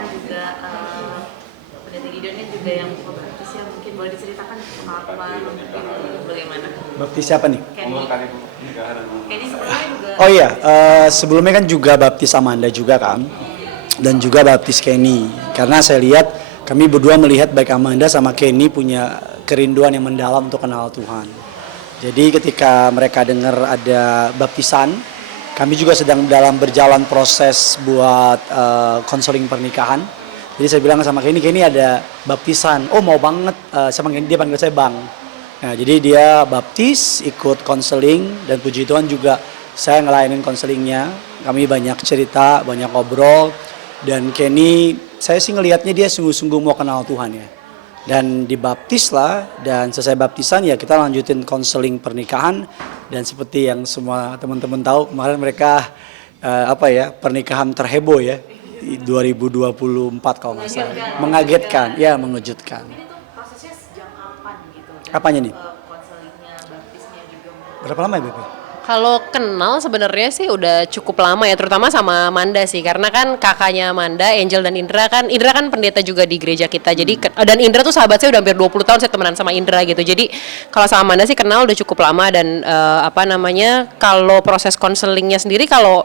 kan juga pendeta Gideon kan juga yang baptisnya mungkin boleh diceritakan pengalaman mungkin bagaimana? Baptis siapa nih? Kenny sebelumnya juga. Oh iya, sebelumnya kan juga baptis Amanda juga kan, dan juga baptis Kenny. Karena saya lihat kami berdua melihat baik Amanda sama Kenny punya kerinduan yang mendalam untuk kenal Tuhan. Jadi ketika mereka dengar ada baptisan, kami juga sedang dalam berjalan proses buat konseling pernikahan. Jadi saya bilang sama Kenny ada baptisan. Oh mau banget, dia panggil saya Bang. Nah jadi dia baptis, ikut konseling, dan puji Tuhan juga saya ngelayanin konselingnya. Kami banyak cerita, banyak ngobrol, dan Kenny saya sih ngelihatnya dia sungguh-sungguh mau kenal Tuhan ya. Dan dibaptis lah, dan selesai baptisan ya kita lanjutin konseling pernikahan. Dan seperti yang semua teman-teman tahu kemarin mereka pernikahan terheboh ya 2024 kalau nggak salah. Mengagetkan, ya mengejutkan. Ini tuh prosesnya sejak kapan gitu? Apanya nih? Konselingnya, baptisnya juga. Berapa lama ya Bebe? Kalau kenal sebenarnya sih udah cukup lama ya, terutama sama Amanda sih, karena kan kakaknya Amanda, Angel dan Indra kan pendeta juga di gereja kita. Jadi dan Indra tuh sahabat saya udah hampir 20 tahun, saya temenan sama Indra gitu. Jadi kalau sama Amanda sih kenal udah cukup lama, dan kalau proses konselingnya sendiri, kalau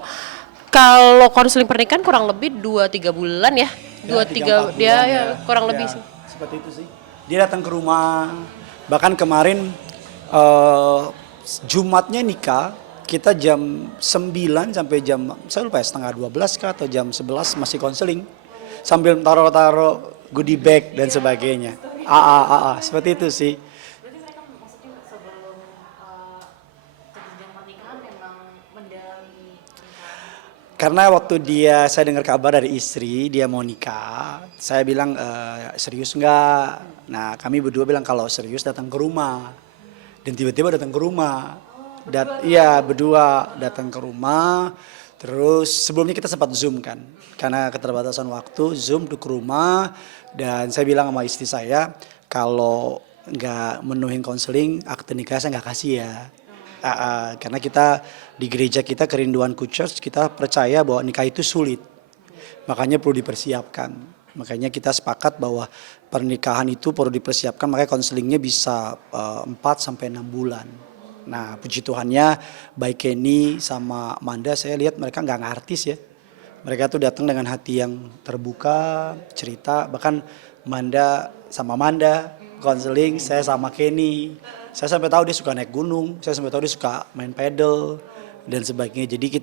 konseling pernikahan kurang lebih 2-3 bulan ya. 2-3 dia ya kurang lebih sih. Seperti itu sih. Dia datang ke rumah. Bahkan kemarin Jumatnya nikah, kita jam 9 sampai saya lupa ya, setengah 12 kah atau jam 11 masih konseling. Sambil taruh-taruh goodie bag dan sebagainya. Seperti itu sih. Berarti mereka maksudnya sebelum perjanjian pernikahan memang mendalami pernikahan. Karena waktu saya dengar kabar dari istri dia mau nikah, saya bilang serius enggak? Nah kami berdua bilang kalau serius datang ke rumah. Dan tiba-tiba datang ke rumah. Iya berdua datang ke rumah. Terus sebelumnya kita sempat Zoom kan. Karena keterbatasan waktu, Zoom ke rumah. Dan saya bilang sama istri saya, kalau nggak menuhin konseling, akte nikah saya nggak kasih ya. Karena kita di gereja kita, Kerinduanku Church, kita percaya bahwa nikah itu sulit. Makanya perlu dipersiapkan. Makanya kita sepakat bahwa pernikahan itu perlu dipersiapkan, makanya konselingnya bisa 4-6 bulan. Nah puji Tuhannya baik Kenny sama Amanda saya lihat mereka nggak artis ya. Mereka tuh datang dengan hati yang terbuka, cerita, bahkan Amanda konseling, saya sama Kenny. Saya sampai tahu dia suka naik gunung, saya sampai tahu dia suka main pedal dan sebagainya. Jadi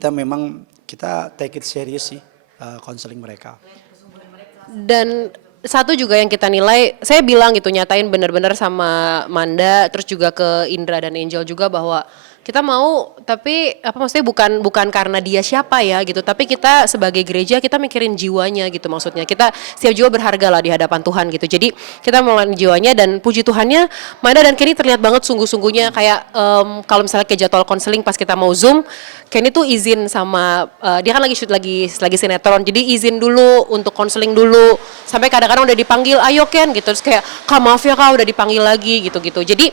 kita take it serious sih konseling mereka. Dan satu juga yang kita nilai, saya bilang gitu, nyatain benar-benar sama Manda, terus juga ke Indra dan Angel juga, bahwa kita mau, tapi maksudnya bukan karena dia siapa ya gitu, tapi kita sebagai gereja kita mikirin jiwanya gitu, maksudnya kita setiap jiwa berharga lah di hadapan Tuhan gitu. Jadi kita mengelola jiwanya, dan puji Tuhannya Manda dan Kenny terlihat banget sungguh-sungguhnya, kayak kalau misalnya kayak jadwal konseling pas kita mau Zoom, Kenny tuh izin sama dia kan lagi shoot lagi sinetron, jadi izin dulu untuk konseling dulu, sampai kadang-kadang udah dipanggil ayo Ken gitu, terus kayak Kak maaf ya Kak udah dipanggil lagi gitu. Jadi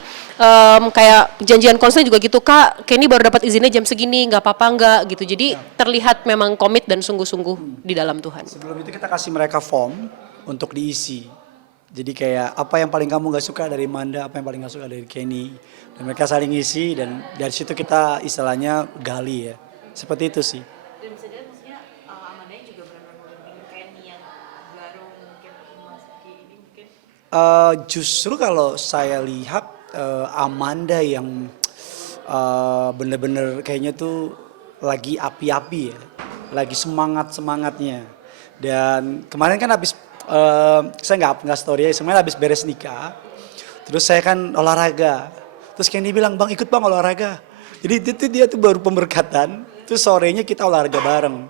kayak janjian konseling juga gitu, Kak Kenny baru dapat izinnya jam segini, nggak apa-apa nggak gitu. Jadi terlihat memang komit dan sungguh-sungguh di dalam Tuhan. Sebelum itu kita kasih mereka form untuk diisi. Jadi kayak apa yang paling kamu gak suka dari Manda, apa yang paling gak suka dari Kenny. Dan mereka saling isi, dan dari situ kita istilahnya gali ya. Seperti itu sih. Dan bisa dilihat maksudnya Amandanya juga benar-benar mendampingi Kenny yang baru mungkin memasuki ini mungkin. Justru kalau saya lihat Amanda yang bener-bener kayaknya tuh lagi api-api ya, lagi semangatnya. Dan kemarin kan habis saya nggak story ya, sebenarnya habis beres nikah, terus saya kan olahraga, terus Kenny bilang bang ikut bang olahraga. Jadi dia tuh baru pemberkatan, terus sorenya kita olahraga bareng.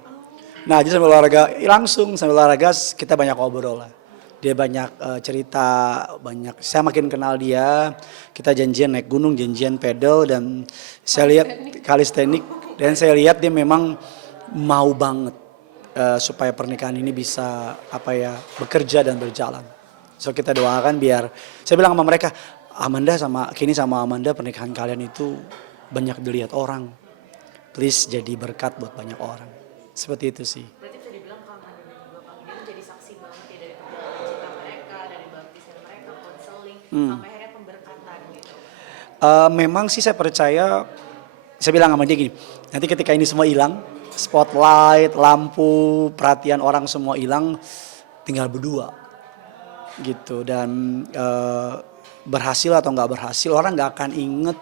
Nah jadi sambil olahraga kita banyak ngobrol lah. Dia banyak cerita, saya makin kenal dia, kita janjian naik gunung, janjian pedal, dan saya lihat kalistenik, dan saya lihat dia memang mau banget supaya pernikahan ini bisa bekerja dan berjalan. So kita doakan biar, saya bilang sama mereka, Kenny sama Amanda pernikahan kalian itu banyak dilihat orang, please jadi berkat buat banyak orang. Seperti itu sih. Berarti bisa dibilang Kak Amanda dan juga Kak Gideon jadi saksi banget ya dari perjalanan cinta mereka, dari baptisan mereka, konseling, sampai akhirnya pemberkatan gitu. Memang sih saya percaya, saya bilang sama dia gini, nanti ketika ini semua hilang, spotlight, lampu, perhatian orang semua hilang, tinggal berdua gitu. Dan berhasil atau nggak berhasil, orang nggak akan inget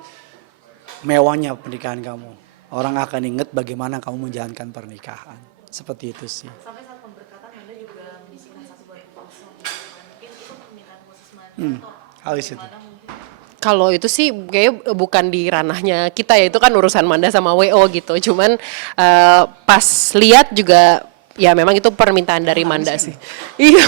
mewahnya pernikahan kamu. Orang akan inget bagaimana kamu menjalankan pernikahan. Seperti itu sih. Sampai saat pemberkatan Manda juga menyisikan satu batu kosong gitu kan. Mungkin itu permintaan khusus Manda atau Halus itu. gimana mungkin? Kalau itu sih kayak bukan di ranahnya kita ya, itu kan urusan Manda sama WO gitu. Cuman pas lihat juga ya memang itu permintaan dari Manda sih. Iya.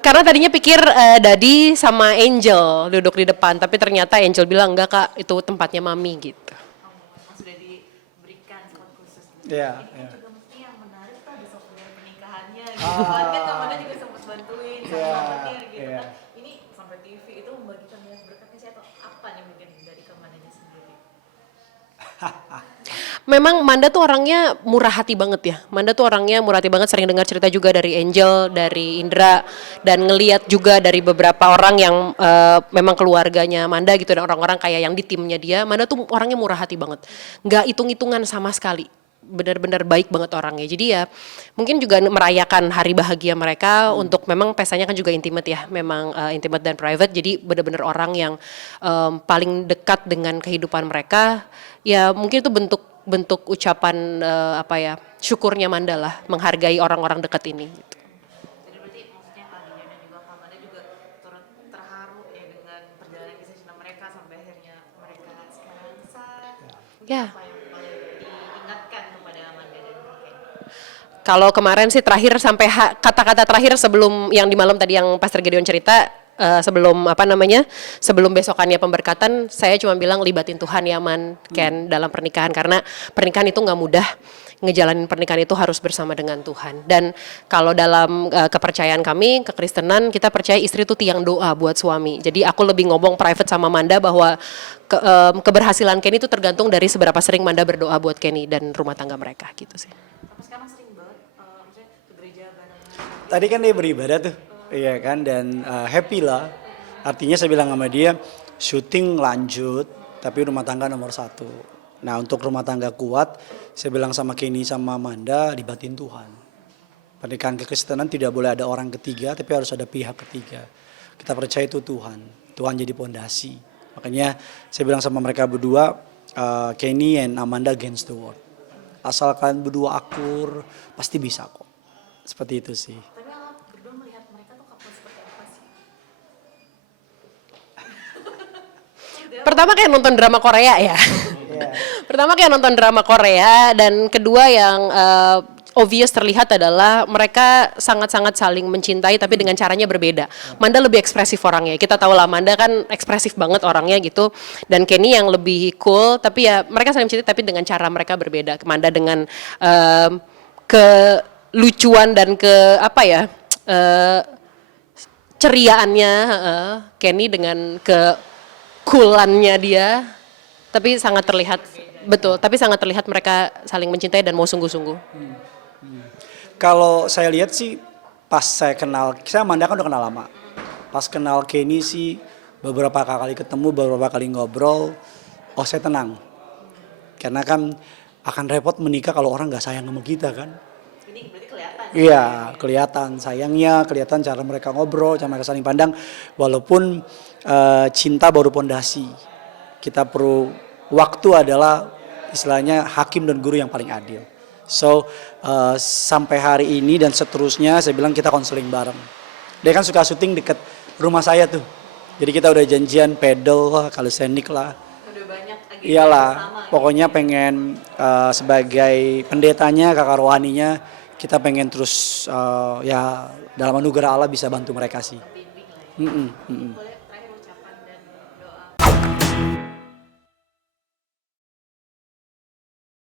Karena tadinya pikir Dadi sama Angel duduk di depan, tapi ternyata Angel bilang enggak Kak, itu tempatnya Mami gitu. Memang sudah diberikan spot khusus. Iya, Ini iya. kan juga mesti yang menarik tuh ada souvenir pernikahannya gitu kan. Kan Manda juga sempat bantuin sama Iya, souvenir gitu iya. kan. Ini sampai TV itu membagikan ya berkatnya sih atau apa nih mungkin dari ke Mandanya sendiri? Memang Manda tuh orangnya murah hati banget ya. Manda tuh orangnya murah hati banget, sering dengar cerita juga dari Angel, dari Indra, dan ngeliat juga dari beberapa orang yang memang keluarganya Manda gitu, dan orang-orang kayak yang di timnya dia. Manda tuh orangnya murah hati banget, nggak hitung-hitungan sama sekali. Benar-benar baik banget orangnya. Jadi ya mungkin juga merayakan hari bahagia mereka untuk memang pestanya kan juga intimate ya, memang intimate dan private. Jadi benar-benar orang yang paling dekat dengan kehidupan mereka. Ya mungkin itu bentuk ucapan apa ya, syukurnya Manda lah, menghargai orang-orang dekat ini. Gitu. Jadi berarti maksudnya Kak Dian dan juga Kak Manda juga turut terharu ya dengan perjalanan kisah cinta mereka sampai akhirnya mereka sekarang sah. Mungkin Ya. apa yang paling diingatkan kepada Manda dan Kak Kenny? Kalau kemarin sih terakhir sampai kata-kata terakhir sebelum yang di malam tadi yang Pastor Gideon cerita, sebelum apa namanya, sebelum besokannya pemberkatan, saya cuma bilang libatin Tuhan ya Man, Ken, dalam pernikahan, karena pernikahan itu nggak mudah. Ngejalanin pernikahan itu harus bersama dengan Tuhan. Dan kalau dalam kepercayaan kami, kekristenan, kita percaya istri itu tiang doa buat suami. Jadi aku lebih ngomong private sama Manda bahwa keberhasilan Kenny itu tergantung dari seberapa sering Manda berdoa buat Kenny dan rumah tangga mereka gitu sih. Tapi sekarang sering banget maksudnya ke gereja bareng. Tadi kan dia beribadah tuh, iya kan, dan happy lah. Artinya saya bilang sama dia, syuting lanjut, tapi rumah tangga nomor satu. Nah untuk rumah tangga kuat, saya bilang sama Kenny sama Amanda, libatin Tuhan. Pernikahan kekristenan tidak boleh ada orang ketiga, tapi harus ada pihak ketiga. Kita percaya itu Tuhan, Tuhan jadi pondasi. Makanya saya bilang sama mereka berdua, Kenny and Amanda against the world. Asal kalian berdua akur, pasti bisa kok. Seperti itu sih. Tapi kalau berdua melihat mereka tuh couple seperti apa sih? Pertama kayak nonton drama Korea ya. Pertama kayak nonton drama Korea, dan kedua yang obvious terlihat adalah mereka sangat-sangat saling mencintai tapi dengan caranya berbeda. Manda lebih ekspresif orangnya. Kita tahu lah Manda kan ekspresif banget orangnya gitu. Dan Kenny yang lebih cool, tapi ya mereka saling mencintai tapi dengan cara mereka berbeda. Manda dengan kelucuan dan apa ya? Ceriaannya, Kenny dengan kekulannya dia, tapi sangat terlihat betul, tapi sangat terlihat mereka saling mencintai dan mau sungguh-sungguh. Kalau saya lihat sih pas saya Amanda kan udah kenal lama. Pas kenal Kenny sih beberapa kali ketemu, beberapa kali ngobrol, oh saya tenang. Karena kan akan repot menikah kalau orang nggak sayang sama kita kan. Ini berarti kelihatan. Iya, kelihatan sayangnya, kelihatan cara mereka ngobrol, cara mereka saling pandang. Walaupun cinta baru pondasi, kita perlu waktu adalah istilahnya hakim dan guru yang paling adil. So sampai hari ini dan seterusnya saya bilang kita konseling bareng. Dia kan suka syuting deket rumah saya tuh. Jadi kita udah janjian pedal, kalistenik lah. Udah banyak agenda Iyalah, bersama. pokoknya pengen sebagai pendetanya, kakak rohaninya, kita pengen terus ya dalam anugerah Allah bisa bantu mereka sih. Bimbing lah ya. Mm-mm, mm-mm. Boleh